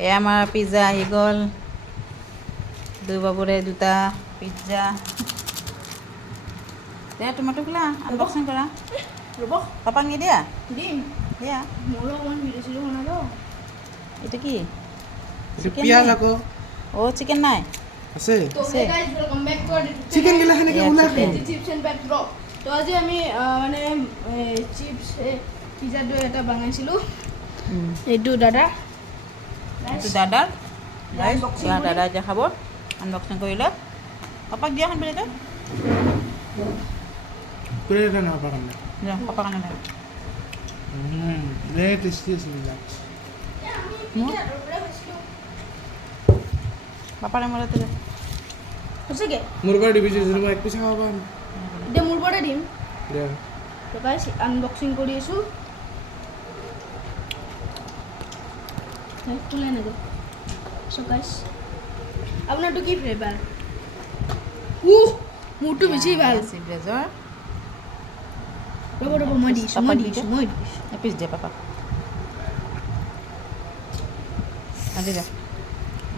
এয়া আমাৰ পিজ্জা আহি গ'ল দুই বাবুৰে দুটা পিজ্জা দিয়া টমেটো খোলা আনবক্সিং কৰা ৰ'ব পাপাক নিদিয়া দিম দিয়া মোৰো অকণমান ভিডিঅ' চিডিঅ' বনালো এইটো কি এটা পিয়াজ আকৌ অ' চিকেন নাই আছে তো আছে। Guys welcome back to our chicken গিলা সেনেকে ওলাই চিপস এন্ড ব্যাক ড্ৰপ তো আজি আমি মানে চিপস পিজ্জা ডো এটা বনাইছিলো এইটো দাদা এইটো দাদাৰ ৰাইচ Unboxing দাদা এতিয়া খাব আনবক্সিং কৰিলে পাপাক দিয়া এখন প্লেটত কৰে এটা না পাৰাম না দিয়া পাপাৰ কাৰণে নাই নে টেস্টি আছে না পাপাৰে মূৰতে দে সঁচাকে মুৰগা ডিভিজন মই এক পিছা খাবা এতিয়া মোৰ পৰা দিম দে তো গাইজ আনবক্সিং কৰি আছো খোলে নাগে সো গাইজ আপোনাৰটো কি ফ্লেভাৰ মোৰটো বেছি ভাল চিভেজৰ ৰ'ব ৰ'ব মই দিছোঁ এপিচ দিয়া পাপাক আজি দে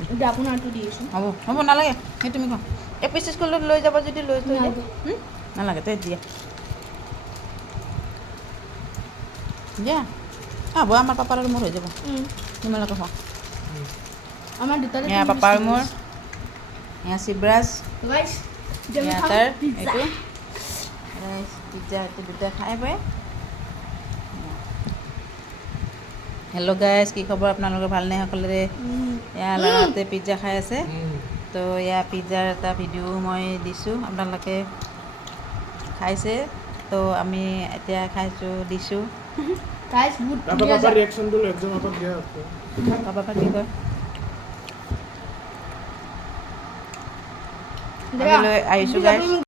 এতিয়া আপোনাৰটো দি আছোঁ হ'ব হ'ব নালাগে সেই তুমি খোৱা এপিচ স্কুলত লৈ যাব যদি লৈ থৈ দিয়া নালাগে তই দিয়া দিয়া হ'ব আমাৰ পাপাৰ আৰু মোৰ হৈ যাব তোমালোকে খোৱা আমাৰ দুটাৰে এয়া পাপাৰ মোৰ এয়া চিব্ৰাছ গাইজ এয়া তাৰ এইটো পিজ্জা এইটো দুটা খাই পাই হেল্ল' গাইজ কি খবৰ আপোনালোকৰ ভালনে সকলোৰে এয়া ল'ৰাহঁতে পিজ্জা খাই আছে তো এয়া পিজ্জাৰ এটা ভিডিঅ' মই দিছোঁ আপোনালোকে খাইছে তো আমি এতিয়া খাইছোঁ দিছোঁ গাইজ বহুত পাপা পাপা রিঅ্যাকশন দিল একদম আপা দিয়া পাপা কি কয় দেখা আমি লৈ আহিছোঁ গাইজ